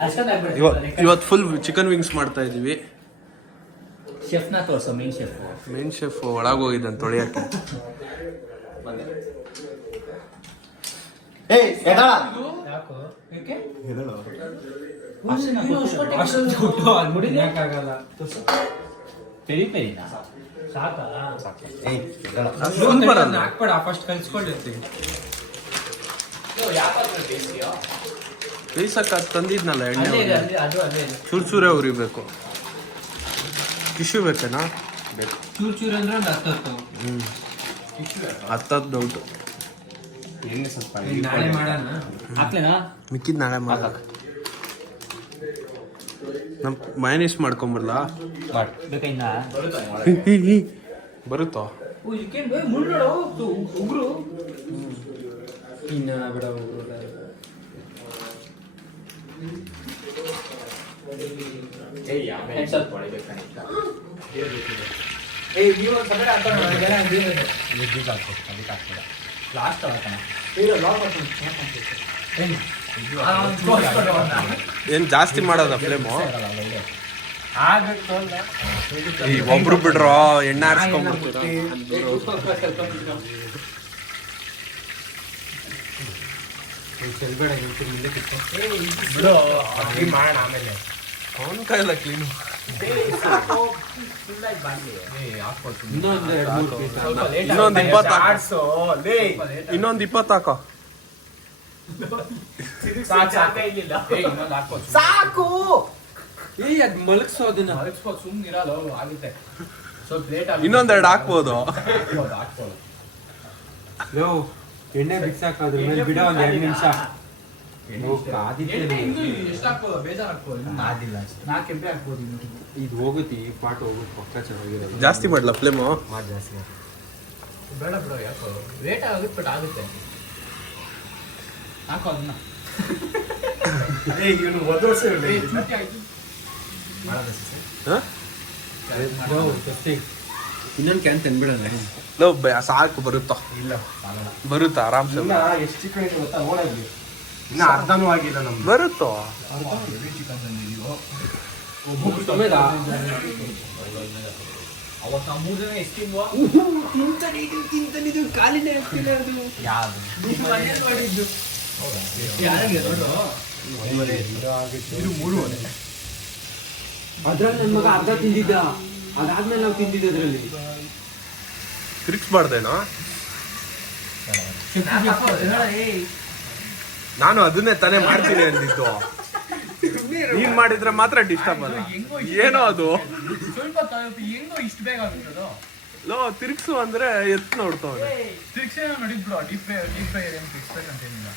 ಇವತ್ತು full chicken wings ಮಾಡ್ತಾ ಇದೀವಿ. ಶೆಫ್ನ ತೋರ್ಸೋ ಮೇನ್ ಶೆಫ್ ಒಳಗೆ ಹೋಗಿದ್ದಾನೆ ತೊಳೆಯಕ್ಕೆ. ಫಸ್ಟ್ ಕಲ್ಸ್ಕೊಂಡಿರ್ತೀವಿ. ಬೇಯಿಸಕ್ಕ ತಂದಿದ್ನಲ್ಲ ಎಣ್ಣೆ ಚೂರ್ಚೂರೇ ಉರಿಬೇಕು. ಟಿಶ್ಯೂ ಬೇಕೇನಾ? ಬೇಕು. ಚೂರ್ ಅಂದ್ರೆ ಒಂದು 10 ಡೌಟು. ನಾಳೆ ಮಾಡೋಣ. ಮಿಕ್ಕಿದ್ ನಾಳೆ ಮಾಡ. ನಮ್ ಮಯನೀಸ್ ಮಾಡ್ಕೊಂಬರ್ಲ ಬರುತ್ತೋ? ಉಗ್ರು ಇನ್ನ ಬಿಡ ಏನ್ ಜಾಸ್ತಿ ಮಾಡೋದ ಫ್ಲೇಮು? ಒಬ್ರು ಬಿಡ್ರೋ ಎಣ್ಣೆ ಹಾರಿಸ್ಕೊಂಡ್ಬಿಡ್ತೀರ. ಅವನ ಕೈಲ್ಲ ಕ್ಲೀನು. ಇನ್ನೊಂದು 20 ಹಾಕೋ. ಸಾಕು. ಮಲಗಿಸೋದನ್ನ ಸುಮ್ಮನಿರಲ್ಲ ಆಗುತ್ತೆ. ಇನ್ನೊಂದೆರಡು ಹಾಕ್ಬೋದು. ಎಣ್ಣೆ ಬಿಸಾಕೋದ್ರ ಮೇಲೆ ಬಿಡ ಒಂದ್ 2 ನಿಮಿಷ. ಇದು ಹೋಗುತ್ತೆ, ಈ ಪಾಟ್ ಹೋಗುತ್ತೆ. ಪಕ್ಕ ಚೆನ್ನಾಗಿದೆ. ಜಾಸ್ತಿ ಮಾಡ್ಲಾ ಫ್ಲೇಮು? ಜಾಸ್ತಿ ಬೇಡ ಬಿಡು, ಯಾಕೋ ಲೇಟ್ ಆಗುತ್ತೆ. ಬಟ್ ಆಗುತ್ತೆ. ಹಾಕೋ ಅದನ್ನ. ಇನ್ನೊಂದು ಕ್ಯಾನ್ ತಂದ್ಬಿಡಲ್ಲ. ಸಾಕು ಬರುತ್ತಾ? ಇಲ್ಲ ಬರುತ್ತಾ ಆರಾಮ್ಸೆ. ಎಷ್ಟು ಚಿಕನ್ ಐತೆ ಗೊತ್ತಾ? ನೋಡೋದು ಇನ್ನ ಅರ್ಧನೂ ಆಗಿಲ್ಲ ನಮ್ದು. ಬರುತ್ತೋ? ಅವತ್ತು ನಾವು 3 ಜನ ಎಷ್ಟಿದ್ವೋ ತಿಂತಾನಿದ್ದು ಕಾಲಿನೇ ಆಗ್ತಿಲ್ಲ. ಅದು ಯಾವುದು ಮಾಡಿದ್ದು ಅದ್ರಲ್ಲಿ ನನ್ನ ಮಗ ಅರ್ಧ ತಿಂದಿದ್ದ. ಅದಾದ್ಮೇಲೆ ನಾವು ತಿಂದಿದ್ದ. ಅದ್ರಲ್ಲಿ ತಿರ್ಗಿಸ್ಬಾರ್ದೇನೋ? ನಾನು ಅದನ್ನೇ ತಾನೇ ಮಾಡ್ತೀನಿ ಅಂದಿದ್ದು. ನೀನ್ ಮಾಡಿದ್ರೆ ಮಾತ್ರ ಡಿಸ್ಟರ್ಬ್ ಅಲ್ಲ. ಏನೋ ಅದು ಹೆಂಗೋ ಇಷ್ಟು ಬೇಗ ಆಗುತ್ತದೋ. ಲೋ ತಿರ್ಗ್ಸು ಅಂದ್ರೆ ಎತ್ ನೋಡ್ತಾವೆ. ತಿರ್ಗ್ಸೇ ನೋಡಿದ್ಬಿಡು. ಡೀಪ್ ಫ್ರೈ ಏನು ತಿರ್ಗ್ಸ್ಬೇಕಂತೇನಿಲ್ಲ.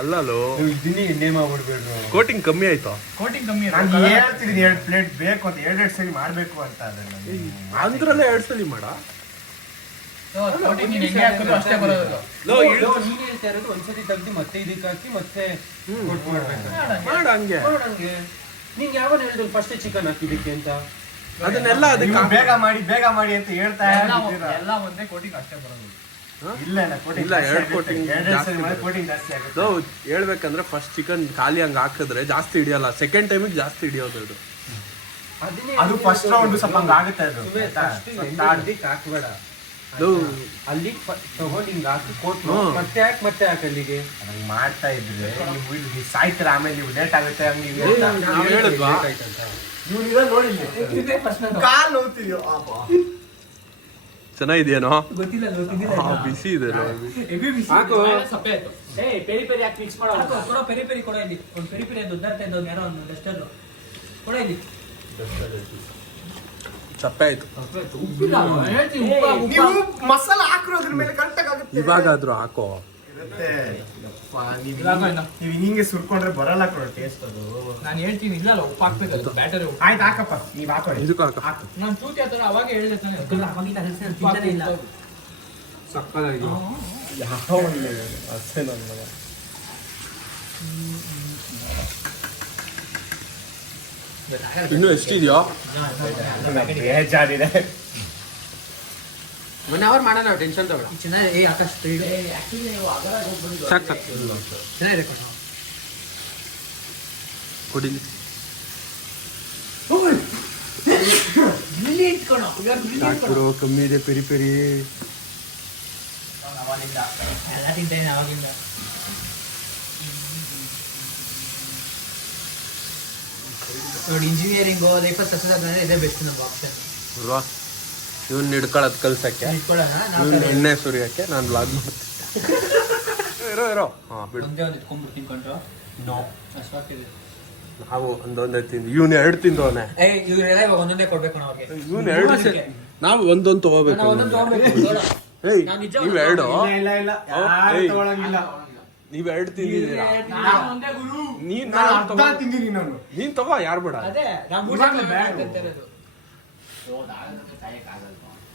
ಅಲ್ಲೋ ಇದನ್ನೇ ಎಣ್ಣೆ ಮಾಡ್ಬಿಡ್ಬೇಡ್ರು. ಕೋಟಿಂಗ್ ಕಮ್ಮಿ ಆಯ್ತು. ಕೋಟಿಂಗ್ ಕಮ್ಮಿ. ನಾನು ಹೇಳ್ತಿದ್ದೀನಿ 2 ಪ್ಲೇಟ್ ಬೇಕು ಅಂತ 2 ಸರಿ ಮಾಡ್ಬೇಕು ಅಂತ. ಅಂದ್ರಲ್ಲೇ 2 ಸಲ ಮಾಡ. ಕೋಟಿಂಗ್ ನೀನು ಹೆಂಗೆ ಹಾಕಿದ್ರು ಅಷ್ಟೇ ಬರೋದು. ನೀನ್ ಹೇಳ್ತಾ ಇರೋದು ಒಂದ್ಸತಿ ತೆಗ್ದು ಮತ್ತೆ ಇದಕ್ಕೆ ಹಾಕಿ ಮತ್ತೆ ಕೊಟ್ಟು ಮಾಡ್ಬೇಕು. ಮಾಡ ಹಂಗೆ. ನಿಂಗೆ ಯಾವಾಗ ಹೇಳಿದ್ರು ಫಸ್ಟ್ ಚಿಕನ್ ಹಾಕಿದಕ್ಕೆ ಅಂತ? ಅದನ್ನೆಲ್ಲ ಅದಕ್ಕೆ ಬೇಗ ಮಾಡಿ ಅಂತ ಹೇಳ್ತಾ ಎಲ್ಲ ಒಂದೇ ಕೋಟಿಂಗ್ ಅಷ್ಟೇ ಬರೋದು. ಇಲ್ಲ ಇಲ್ಲ 2 ಕೋಟಿಂಗ್ ಕೋಟಿಂಗ್ ಜಾಸ್ತಿ ಆಗುತ್ತೆ. ಹೇಳ್ಬೇಕಂದ್ರೆ ಫಸ್ಟ್ ಚಿಕನ್ ಖಾಲಿ ಹಂಗ ಹಾಕಿದ್ರೆ ಜಾಸ್ತಿ ಹಿಡಿಯಲ್ಲ. ಸೆಕೆಂಡ್ ಟೈಮಿಗೆ ಜಾಸ್ತಿ ಹಿಡಿಯೋದು ಅದು. ಅದು ಫಸ್ಟ್ ರೌಂಡ್ ಸ್ವಲ್ಪ ಹಂಗ ಆಗುತ್ತೆ. ಅದು ಹಾಕ್ಬೇಡ. ಅಲ್ಲಿ ತಗೊಂಡು ಹಿಂಗ ಹಾಕಿ ಕೋಟ್ ಮತ್ತೆ ಹಾಕಿ ಅಲ್ಲಿಗೆ ಹಂಗ ಮಾಡ್ತಾ ಇದ್ರೆ ನೀವು ಸಾಯ್ತೀರ. ಆಮೇಲೆ ನೀವು ಲೇಟ್ ಆಗುತ್ತೆ. ನಾವು ಹೇಳಿದ್ವಾ ನೋಡಿ ಕಾಲ್ ನೋಡ್ತಿದ್ಯೋ. ಚೆನ್ನಾಗಿದೆಯೇನೋ? ಗೊತ್ತಿಲ್ಲ. ಬಿಸಿ ಇದೆ. ಸಪ್ಪೆ ಆಯ್ತು. ಪೆರಿ ಪೆರಿ ಹಾಕಿ ಮಿಕ್ಸ್ ಮಾಡೋ. ಕೊಡೋ ಪೆರಿ ಪೆರಿ ಕೊಡೋ. ಇಲ್ಲಿ ಒಂದು ಪೆರಿ ಪೆರಿ ಉದ್ದಾರ್ತಾ ಇದ್ದವ್ನು ಯಾರೋ ಒಂದು ಡಸ್ಟರ್ ಕೊಡೋ. ಇಲ್ಲಿ ಸಪ್ಪೆ ಆಯ್ತು. ನೀವು ಮಸಾಲ ಹಾಕಿರೋದ್ರ ಮೇಲೆ ಕರೆಕ್ಟಾಗಿ ಆಗುತ್ತೆ. ಇವಾಗಾದ್ರೂ ಹಾಕೋ. ನೀವು ಹಿಂಗೆ ಸುರ್ಕೊಂಡ್ರೆ ಬರಲ್ಲ ಕೊಡೋ ಟೇಸ್ಟ್. ಅದು ನಾನು ಹೇಳ್ತೀನಿ. ಇಲ್ಲ ಉಪ್ಪು ಹಾಕ್ಬೇಕಲ್ಲ. ಬ್ಯಾಟರಿ ಆಯ್ತು ಹಾಕಪ್ಪ. ನೀವು ಹಾಕೋ. ಇದಕ್ಕೂ ಹಾಕ. ನಾನು ತೂತಿ ಆತರ ಅವಾಗ ಹೇಳಿದೆ ತಾನೆ. ಅವಾಗಿಲ್ಲ ಇಲ್ಲ. ಸಕ್ಕತ್ತಾಗಿ ಯಾವ ಅಷ್ಟೇ ನನ್ನ ಮಗ. ಇನ್ನು ಎಷ್ಟಿದೆಯೋ? ಬೇಜಾರಿದೆ. 1 hour ಮಾಡೋಣ. ಟೆನ್ಷನ್ ತಗೊಳ್ಳ. ಚೆನ್ನಾಗಿ ಆಕಾಶ್ ಸಾಕು ಚೆನ್ನಾಗಿದೆ. ಹೊಡಿಲಿ. ಸಾಕು ಕಮ್ಮಿ ಇದೆ ಪೆರಿ ಪೆರಿ. ಎಲ್ಲ ತಿಂತೇನೆ ಅವಾಗಿಂದ. ನೋಡಿ ಇಂಜಿನಿಯರಿಂಗು ಲೈಫಲ್ಲಿ ಸಕ್ಸಸ್ ಆದ್ರೆ ಇದೇ ಬೆಸ್ಟ್ ನಮ್ಗೆ ಆಪ್ಷನ್. ಅಲ್ವಾ? ಇವನ್ ಹಿಡ್ಕೊಳ್ಳೋದು ಕಲ್ಸಕ್ಕೆ, ಇಟ್ಕೊಳ್ಳೋಣ ಇವನ್ ಎಣ್ಣೆ ಸುರಿಯಕ್ಕೆ ನಾನು ಬ್ಲಾಗ್ ಮಾಡ್ತೀನಿ. ಇರೋ ಹಾ ಬಿಡು. ಒಂದೇ ಒಂದು ಇಟ್ಕೊಂಡ್ಬಿಟ್ಟು ತಿನ್ಕೊಂಡ್ರು ನೋ ಅಷ್ಟಾಗ್ತಿದೆ. ನಾವು ಒಂದೊಂದೇ ತಿಂದು ಇವನ್ 2 ತಿಂದವನೆ. ಇವ್ರೆಲ್ಲ ಇವಾಗ ಒಂದೊಂದೇ ಕೊಡ್ಬೇಕು ನಾವು ಅವ್ರಿಗೆ. ಇವನ್ 2 ನಾವು ಒಂದೊಂದು ತಗೋಬೇಕು. ನಾವು ಒಂದೊಂದು ತಗೋಬೇಕು. ಏಯ್ ನಾವು ನಿಜ ನೀವ್ 2 ಇಲ್ಲ ಏಯ್. ತಗೊಳಂಗಿಲ್ಲ. ನೀವ್ 2 ತಿಂದಿದ್ದೀರಾ. ನೀನ್ ನಾನು ಅರ್ಧ ತಿಂದಿನಿ ನಾನು. ನೀನ್ ತಗೋ, ಯಾರು ಬೇಡ. ಅದೇ ನಾವು ಮೂರು ಇವಾಗ್ಲೇ ಬೇಡ. ಅಂತ ಇರೋದು.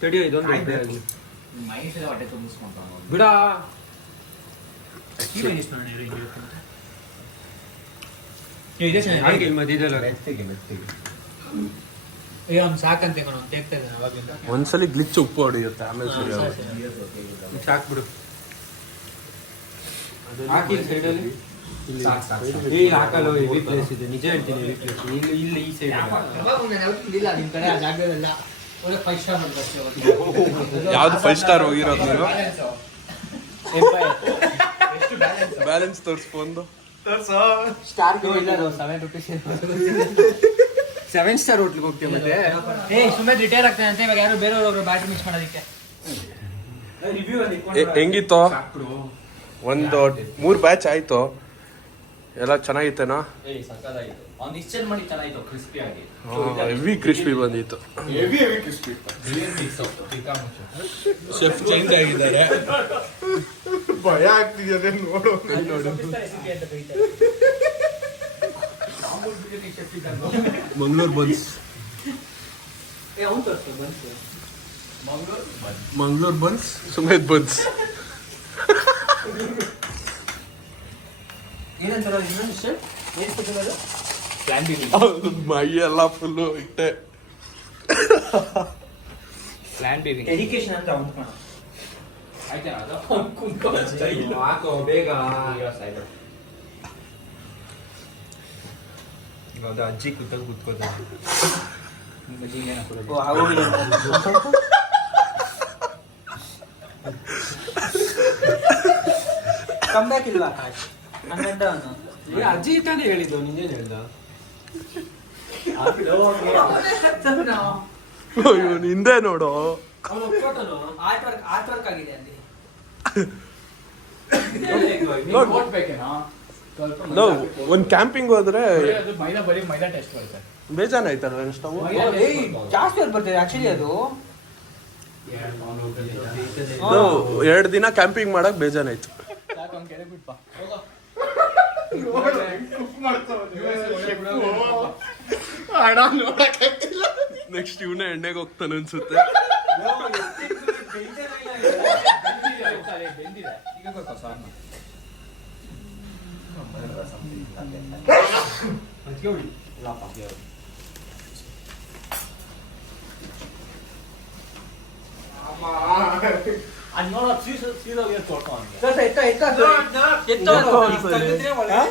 ತಡಿಯೋ ಇದೊಂದು ಆಯ್ತು. ಬಿಡ. ನೀವೇನ್ ಇಷ್ಟ ಮಾಡಿದ್ರಿ ಇವತ್ತು? ಇದೇ ಚೆನ್ನಾಗಿದೆ. ಹಾಗೆ ಇಲ್ಲಿ ಮಧ್ಯದಲ್ಲ. ಅಯ್ಯೋ ಅವ್ನು ಸಾಕಂತ ಕಣ ಅವ್ನು ತೆಗ್ತಾ ಇದ್ದಾನೆ ಅವಾಗಿಂದ. ಒಂದ್ಸಲಿ ಗ್ಲಿಚ್ ಉಪ್ಪು ಹೊಡಿಯುತ್ತೆ, ಆಮೇಲೆ ಸರಿ ಆಗುತ್ತೆ. ಸಾಕು ಬಿಡು. ಹಾಕಿ ಸೈಡಲ್ಲಿ. ಈ ಹಾಕಲ್ಲ, ಹೆವಿ ಪ್ಲೇಸ್ ಇದೆ. ನಿಜ ಹೇಳ್ತೀನಿ, ಹೆವಿ ಪ್ಲೇಸ್ ಇಲ್ಲಿ ಈ ಸೈಡ್. ಅವಾಗ ನಾನು ಯಾವತ್ತೂ ಇಲ್ಲ ನಿಮ್ ಕಡೆ ಆ ಜಾಗದಲ್ಲ. ಒಳ್ಳೆ 5 ಸ್ಟಾರ್ ಮಾಡ್ಬೇಕು. ಯಾವ್ದು 5 ಸ್ಟಾರ್ ಹೋಗಿರೋದು ನೀವು? ಬ್ಯಾಲೆನ್ಸ್ ತೋರಿಸ್ಕೊಂಡು ಸ್ಟಾರ್ ಇಲ್ಲ 7 rupees. 7 ಸ್ಟಾರ್ ಹೋಟ್ಲಿಗೆ ಹೋಗ್ತೀವಿ ಮತ್ತೆ. ಸುಮ್ಮನೆ ರಿಟೈರ್ ಆಗ್ತಾನೆ ಅಂತ ಇವಾಗ ಯಾರು ಬೇರೆಯವ್ರು ಬ್ಯಾಟ್ರಿ ಮಿಕ್ಸ್ ಮಾಡೋದಕ್ಕೆ. ಹೆಂಗಿತ್ತು? ಒಂದು 3 ಬ್ಯಾಚ್ ಆಯ್ತು. ಎಲ್ಲ ಚೆನ್ನಾಗಿತ್ತೇನೋ? ಹೆವಿ ಕ್ರಿಸ್ಪಿ ಬಂದಿತ್ತು. ಶೆಫ್ ಚೇಂಜ್ ಆಗಿದ್ದಾರೆ. ಭಯ ಆಗ್ತಿದೆ ನೋಡು. ಮಂಗಳೂರು ಬನ್ಸ್. ಮಂಗಳೂರು ಬನ್ಸ್, ಸುಮೇತ್ ಬನ್ಸ್. ಏನಂತಾರ ಇನ್ನೊಂದು ಸರ್ ಏನು ಕೊಟ್ಟಿರೋದು? Plan B. ಮೈ ಎಲ್ಲ ಫುಲ್ಲು ಇಟ್ಟೆ. ಪ್ಲಾನ್ ಬಿ ಎಜುಕೇಶನ್ ಅಂತ ಅಂದ್ಕೋಣ. ಆಯ್ತಾ? ಅದು ಹಾಕೋ ಬೇಗ. ಅದು ಅಜ್ಜಿ ಕೂತಾಗ ಕೂತ್ಕೋದ. ಕಮ್ಬ್ಯಾಕ್ ಇಲ್ವಾ? ಅಜ್ಜಿ ತಾನೇ ಹೇಳಿದ್ದು, ನಿಂಗೇನು ಹೇಳ್ದ? ಇವನು ಹಿಂದೆ ನೋಡು. ಆರ್ಟ್ ವರ್ಕ್ ಆಗಿದೆ ಅಲ್ಲಿ. ನಾವು ಒಂದ್ ಕ್ಯಾಂಪಿಂಗ್ ಹೋದ್ರೆ ಮೈದಾ ಟೆಸ್ಟ್ ಬರುತ್ತೆ. ಬೇಜಾನಾಯ್ತಲ್ಲ ಸ್ಟವ್. ಜಾಸ್ತಿ ಹೊತ್ತು ಬರ್ತದೆ ಆಕ್ಚುಲಿ ಅದು. 2 ದಿನ ಕ್ಯಾಂಪಿಂಗ್ ಮಾಡಕ್ ಬೇಜಾನಾಯ್ತು. ನೆಕ್ಸ್ಟ್ ಇವನೇ ಎಣ್ಣೆಗೆ ಹೋಗ್ತಾನೆ ಅನ್ಸುತ್ತೆ.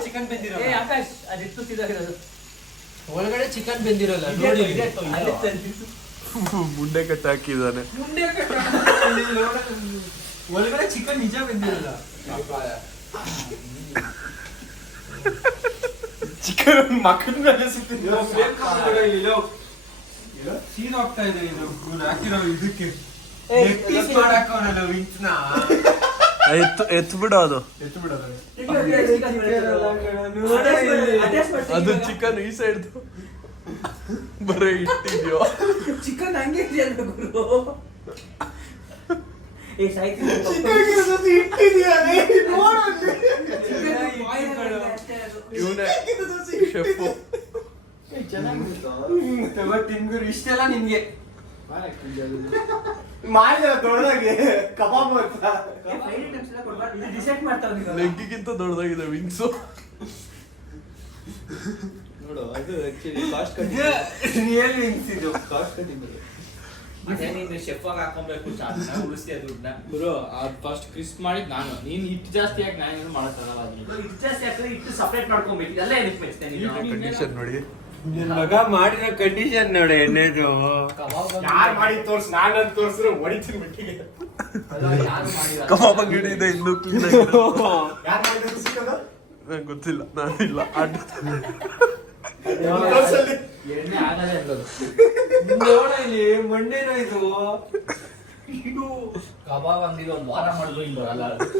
ಚಿಕನ್ ಬೆಂದಿರೋಲ್ಲ. ಒಳಗಡೆ ಚಿಕನ್ ಬೆಂದಿರೋಲ್ಲ. ಮುಂಡೆ ಕಟ್ಟ ಹಾಕಿದಾನೆ. ಒಳಗಡೆ ಚಿಕನ್ ನಿಜ ಬೆಂದಿರೋಲ್ಲ. ಚಿಕನ್ ಮಕ್ಕಳ ಮೇಲೆ ಸಿಗ್ತಿದೆ. ಸೀನ್ ಹೋಗ್ತಾ ಇದೆ ಇದು ಹಾಕಿರೋ ಇದಕ್ಕೆ. ಎತ್ ಬಿಡು ಅದು. ಅದು ಚಿಕನ್ ಈ ಸೈಡ್ ಬರೀ ಇಟ್ಟಿದ್ಯೋ. ಚಿಕನ್ ಹಂಗೆ ಇವನೇ ಶೆಫ್. ತಿನ್ಗುರು ಇಷ್ಟೆಲ್ಲ ನಿನ್ಗೆ ಮಾಡಿದ ದೊಡ್ಡದಾಗಿ ಕಬಾಬ್ ಡಿಸೈಡ್ ಮಾಡ್ತಾವ. ಲೆಗ್ಗಿಗಿಂತ ದೊಡ್ಡದಾಗಿದೆ ವಿಂಗ್ಸು. ನೋಡು, ಅದು actually cost cutting. Real wings ಇದು ಕಾಸ್ಟ್ ಕಟಿಂಗ್. ನೀನು ಶೆಫ್ ಆಗಿ ಹಾಕೊಬೇಕು ಚೆನ್ನಾಗಿ ಉಳಿಸ್ತೀಯ ದುಡ್ಡನ್ನ. ಗುರು ಅದು ಫಸ್ಟ್ ಕ್ರಿಸ್ಪ್ ಮಾಡಿದ್ ನಾನು. ನೀನ್ ಹಿಟ್ಟು ಜಾಸ್ತಿ ಹಾಕಿ ನಾನು ಏನು ಮಾಡೋಕ್ಕಾಗಲ್ಲ ಅದನ್ನ. ಹಿಟ್ಟು ಜಾಸ್ತಿ ಹಾಕಿದ್ರೆ ಹಿಟ್ಟು ಸಪ್ರೇಟ್ ಮಾಡ್ಕೊಬೇಕು. ಇದೆಲ್ಲ ಏನಕ್ಕೆ ಮೆಚ್ತೇನೆ ನೀನು? ಕಂಡೀಷನ್ ನೋಡಿ. ನಿನ್ ಮಗ ಮಾಡಿರೋ ಕಂಡೀಷನ್ ನೋಡಿ ಎಣ್ಣೆದು. ಯಾರು ಮಾಡಿ ತೋರ್ಸ್, ನಾನಂತ ತೋರ್ಸಿದ್ರೆ ಹೊಡಿತೀನಿ ಮಟ್ಟಿಗೆ. ಯಾರು ಮಾಡಿಲ್ಲ. ಕಬಾಬ್ ಅಂಗಡಿ ಇದೆ ಇನ್ನೂ ಕ್ಲೀನ್ ಯಾರು ಮಾಡಿದ್ರು ಸಿಕ್ಕದ ನಂಗೆ ಗೊತ್ತಿಲ್ಲ, ನಾನಿಲ್ಲ ತೋರ್ಸಲ್ಲಿ. ಎಣ್ಣೆ ಆಗಲ್ಲ ಇರೋದು. ನೋಡ ಇಲ್ಲಿ ಮಣ್ಣೇನೋ ಇದು. ಕಬಾಬ್ ಅಂಗಡಿಗೆ ಒಂದು ವಾರ ಮಾಡಿದ್ರು ಹಿಂಗ್ ಬರಲ್ಲ ಅದು.